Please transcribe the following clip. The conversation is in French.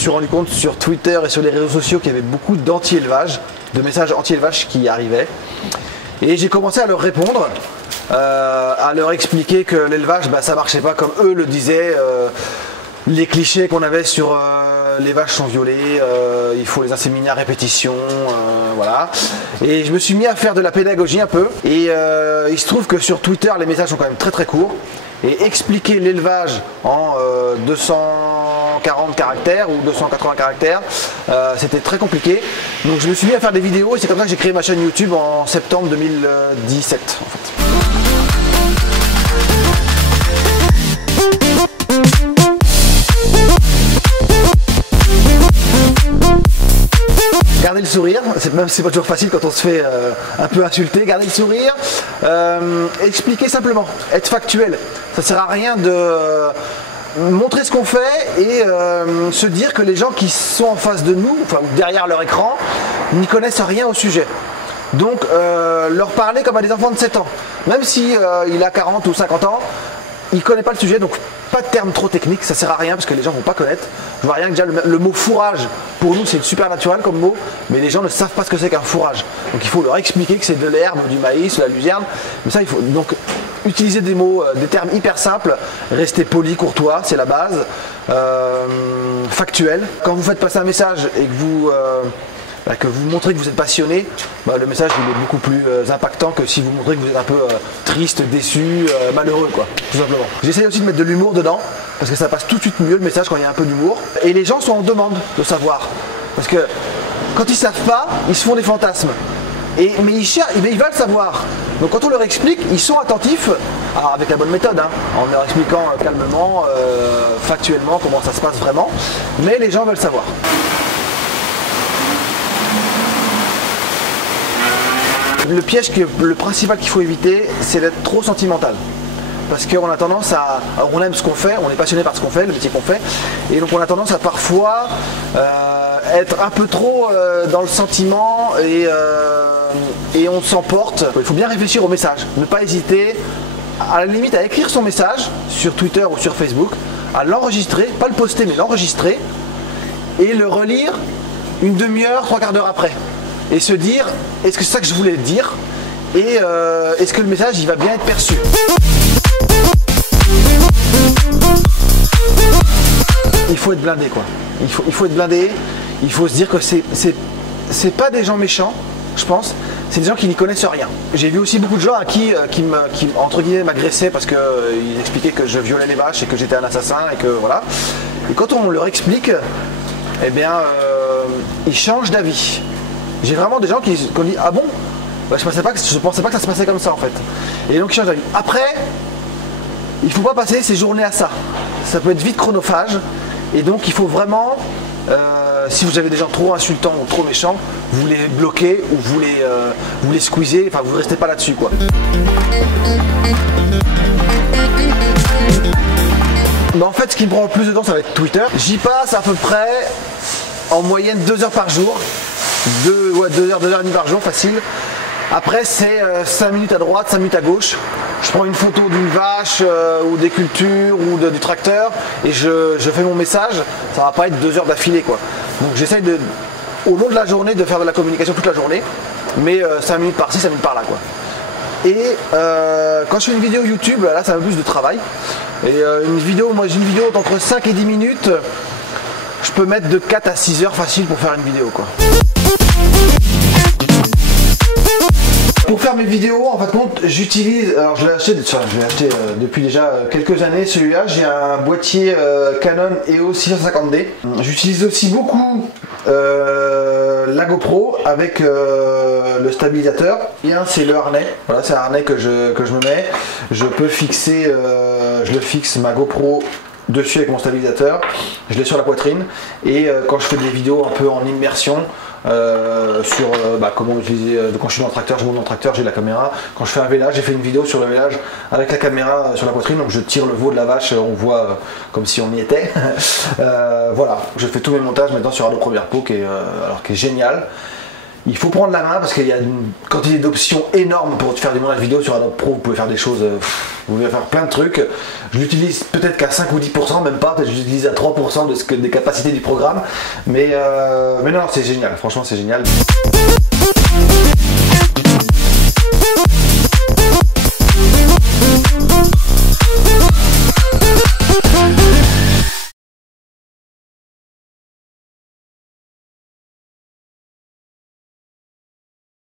suis rendu compte sur Twitter et sur les réseaux sociaux qu'il y avait beaucoup d'anti-élevage, de messages anti-élevage qui arrivaient. Et j'ai commencé à leur répondre, à leur expliquer que l'élevage, ça marchait pas comme eux le disaient. Les clichés qu'on avait sur les vaches sont violées, il faut les inséminer à répétition, voilà. Et je me suis mis à faire de la pédagogie un peu. Et il se trouve que sur Twitter, les messages sont quand même très très courts. Et expliquer l'élevage en 240 caractères ou 280 caractères, c'était très compliqué. Donc je me suis mis à faire des vidéos et c'est comme ça que j'ai créé ma chaîne YouTube en septembre 2017 en fait. Garder le sourire, même si c'est pas toujours facile quand on se fait un peu insulter, garder le sourire, expliquer simplement, être factuel. Ça sert à rien de montrer ce qu'on fait et se dire que les gens qui sont en face de nous, enfin derrière leur écran, n'y connaissent rien au sujet. Donc leur parler comme à des enfants de 7 ans. Même si il a 40 ou 50 ans, il ne connaît pas le sujet, donc pas de termes trop techniques, ça sert à rien parce que les gens ne vont pas connaître. Je vois rien que déjà le mot fourrage, pour nous c'est super naturel comme mot, mais les gens ne savent pas ce que c'est qu'un fourrage. Donc il faut leur expliquer que c'est de l'herbe, du maïs, de la luzerne. Mais ça il faut donc utiliser des mots, des termes hyper simples, rester poli, courtois, c'est la base, factuel. Quand vous faites passer un message et que vous montrez que vous êtes passionné, le message il est beaucoup plus impactant que si vous montrez que vous êtes un peu triste, déçu, malheureux quoi, tout simplement. J'essaye aussi de mettre de l'humour dedans, parce que ça passe tout de suite mieux le message quand il y a un peu d'humour. Et les gens sont en demande de savoir, parce que quand ils savent pas, ils se font des fantasmes. Mais ils veulent savoir. Donc quand on leur explique, ils sont attentifs, alors avec la bonne méthode, en leur expliquant calmement, factuellement comment ça se passe vraiment, mais les gens veulent savoir. Le piège, le principal qu'il faut éviter, c'est d'être trop sentimental. Parce qu'on a tendance à... On aime ce qu'on fait, on est passionné par ce qu'on fait, le métier qu'on fait. Et donc on a tendance à parfois être un peu trop dans le sentiment et on s'emporte. Il faut bien réfléchir au message. Ne pas hésiter, à la limite, à écrire son message sur Twitter ou sur Facebook, à l'enregistrer, pas le poster, mais l'enregistrer, et le relire une demi-heure, 3/4 d'heure après. Et se dire, est-ce que c'est ça que je voulais dire? Et est-ce que le message il va bien être perçu? Il faut être blindé quoi. Il faut être blindé, il faut se dire que c'est pas des gens méchants, je pense, c'est des gens qui n'y connaissent rien. J'ai vu aussi beaucoup de gens à qui entre guillemets m'agressaient parce qu'ils expliquaient que je violais les vaches et que j'étais un assassin et que voilà. Et quand on leur explique, eh bien ils changent d'avis. J'ai vraiment des gens qui ont dit ah bon, je pensais pas que ça se passait comme ça en fait. Et donc ils changent d'avis. Après, il faut pas passer ses journées à ça. Ça peut être vite chronophage. Et donc il faut vraiment, si vous avez des gens trop insultants ou trop méchants, vous les bloquez ou vous les squeezez. Enfin vous restez pas là-dessus quoi. Mais en fait, ce qui me prend le plus de temps, ça va être Twitter. J'y passe à peu près en moyenne 2 heures par jour. 2 heures et demie par jour, facile. Après, c'est 5 minutes à droite, 5 minutes à gauche. Je prends une photo d'une vache ou des cultures ou du tracteur et je fais mon message. Ça va pas être 2 heures d'affilée, quoi. Donc j'essaye au long de la journée de faire de la communication toute la journée, mais 5 minutes par-ci, 5 minutes par-là, quoi. Et quand je fais une vidéo YouTube, là, ça me plus de travail. Et une vidéo d'entre 5 et 10 minutes, je peux mettre de 4 à 6 heures facile pour faire une vidéo, quoi. Pour faire mes vidéos, en fin de compte, j'utilise, alors je l'ai acheté depuis déjà quelques années, celui-là, j'ai un boîtier Canon EOS 650D. J'utilise aussi beaucoup la GoPro avec le stabilisateur. Et un, c'est le harnais, voilà, c'est un harnais que je me mets. Je peux fixer, je le fixe ma GoPro dessus avec mon stabilisateur, je l'ai sur la poitrine et quand je fais des vidéos un peu en immersion sur comment utiliser, quand je suis dans le tracteur, je monte dans le tracteur, j'ai la caméra, quand je fais un vélage, j'ai fait une vidéo sur le vélage avec la caméra sur la poitrine, donc je tire le veau de la vache, on voit comme si on y était. Voilà, je fais tous mes montages maintenant sur Adobe Premiere Pro qui est génial. Il faut prendre la main parce qu'il y a une quantité d'options énormes pour faire du montage vidéo sur Adobe Pro. Vous pouvez faire des choses, vous pouvez faire plein de trucs. Je l'utilise peut-être qu'à 5 ou 10%, même pas, peut-être que je l'utilise à 3% des capacités du programme. Mais non, c'est génial, franchement c'est génial.